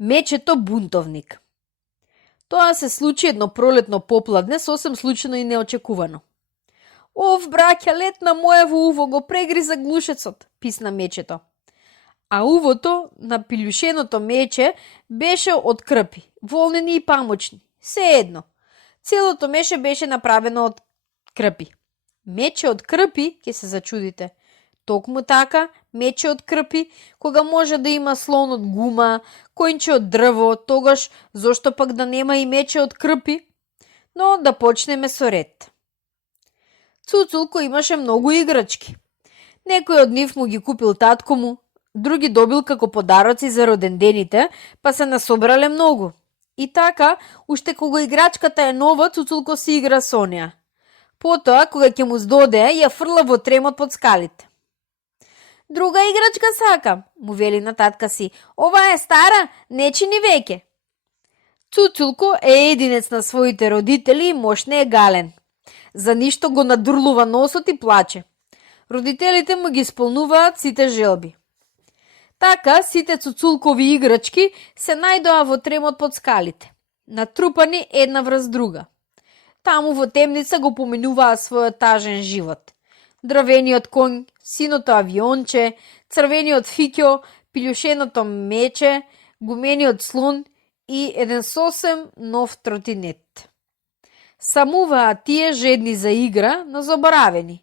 Мечето бунтовник. Тоа се случи едно пролетно попладне, сосем случајно и неочекувано. Ов, браќа, летна моево уво го прегриза глушецот, писна мечето. А увото на пилјушеното мече беше од крпи, волнени и памучни. Се едно. Целото мече беше направено од крпи. Мече од крпи, ќе се зачудите. Токму така, мече од крпи, кога може да има слон од гума, коњче од дрво, тогаш зошто пак да нема и мече од крпи? Но да почнеме со ред. Цуцулко имаше многу играчки. Некој од нив му ги купил татко му, други добил како подароци за родендените, па се насобрале многу. И така, уште кога играчката е нова, Цуцулко си игра со неа. Потоа, кога ќе му здоде, ја фрла во тремот под скалите. Друга играчка сакам, му вели на татка си. Ова е стара, не чини веќе. Цуцулко е единец на своите родители и мош не е гален. За ништо го надурлува носот и плаче. Родителите му ги исполнуваат сите желби. Така, сите Цуцулкови играчки се најдоа во тремот под скалите, натрупани една врз друга. Таму во темница го поминуваа својот тажен живот. Дравениот конј, синото авионче, црвениот фиќо, пилјушеното мече, гумениот слон и еден сосем нов тротинет. Самуваа тие жедни за игра, но заборавени.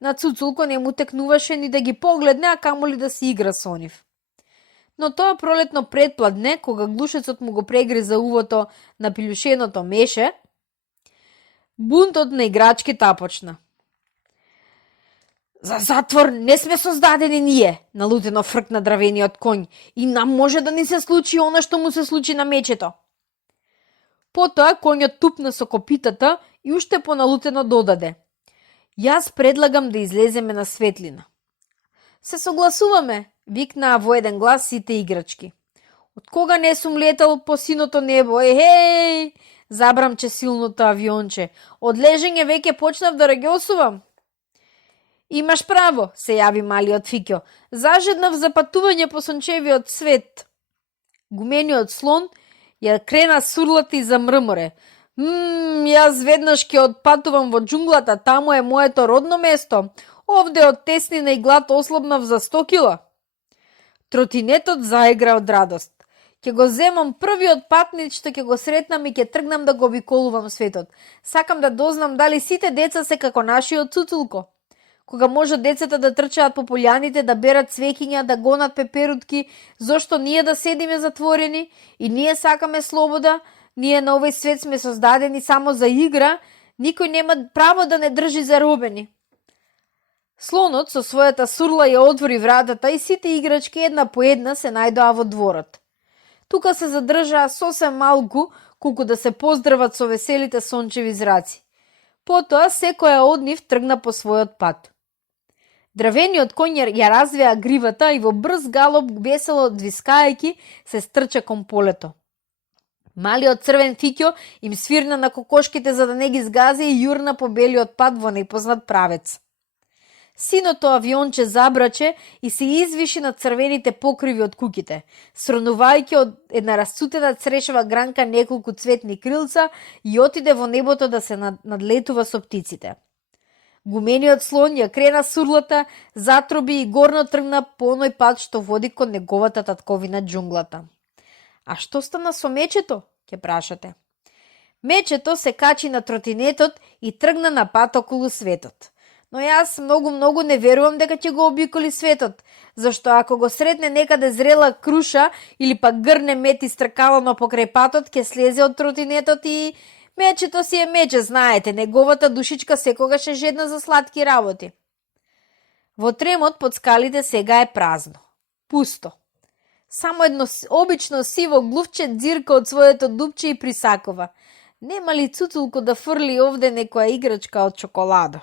На Цуцулко не му текнуваше ни да ги погледне, а камоли да си игра со нив. Но тоа пролетно предпладне, кога глушецот му го прегриза увото на пилјушеното меше, бунтот на играчки тапочна. За затвор не сме создадени ние, налутено фркна дравениот конј, и нам може да ни се случи она што му се случи на мечето. Потоа конјот тупна со копитата и уште поналутено додаде. Јас предлагам да излеземе на светлина. Се согласуваме, викнаа во еден глас сите играчки. Од кога не сум летал по синото небо, ехеј, забрамче силното авионче. Од лежење веќе почнав да рагјосувам. Имаш право, се јави малиот фиќо. Зажеднав за патување по сончевиот свет. Гумениот слон ја крена сурлата и замрморе. Јас веднаш ќе отпатувам во џунглата, таму е моето родно место. Овде од теснина и глад ослабнав за 100 кила. Тротинетот заигра од радост. Ќе го земам првиот патник што ќе го сретнам и ќе тргнам да го обиколувам светот. Сакам да дознам дали сите деца се како нашиот Цуцулко. Кога може децата да трчаат по полјаните, да берат цвеќиња, да гонат пеперутки, зошто ние да седиме затворени и ние сакаме слобода, ние на овој свет сме создадени само за игра, никој нема право да не држи заробени. Слонот со својата сурла ја отвори вратата и сите играчки една по една се најдоа во дворот. Тука се задржаа сосем малку, колку да се поздрават со веселите сончеви зраци. Потоа секоја од нив тргна по својот пат. Дравениот конј ја развеа гривата и во брз галоп весело двискајќи се стрча кон полето. Малиот црвен фиќо им свирна на кокошките за да не ги згази и јурна по белиот пат во непознат правец. Синото авионче забраче и се извиши над црвените покриви од куќите, сронувајќи од една расцутена црешева гранка неколку цветни крилца и отиде во небото да се надлетува со птиците. Гумениот слон ја крена сурлата, затроби и горно тргна по оној пат што води кон неговата татковина џунглата. А што стана со мечето, ќе прашате? Мечето се качи на тротинетот и тргна на пат околу светот. Но јас многу не верувам дека ќе го обиколи светот, зашто ако го сретне некаде зрела круша или пак грне мет истркалано покрај патот, ќе слезе од тротинетот и мечето си е мече, знаете, неговата душичка секогаш е жедна за сладки работи. Во тремот под скалите сега е празно, пусто. Само едно обично сиво глувче дзирка од своето дупче и присакува. Нема ли Цуцулко да фрли овде некоја играчка од чоколада?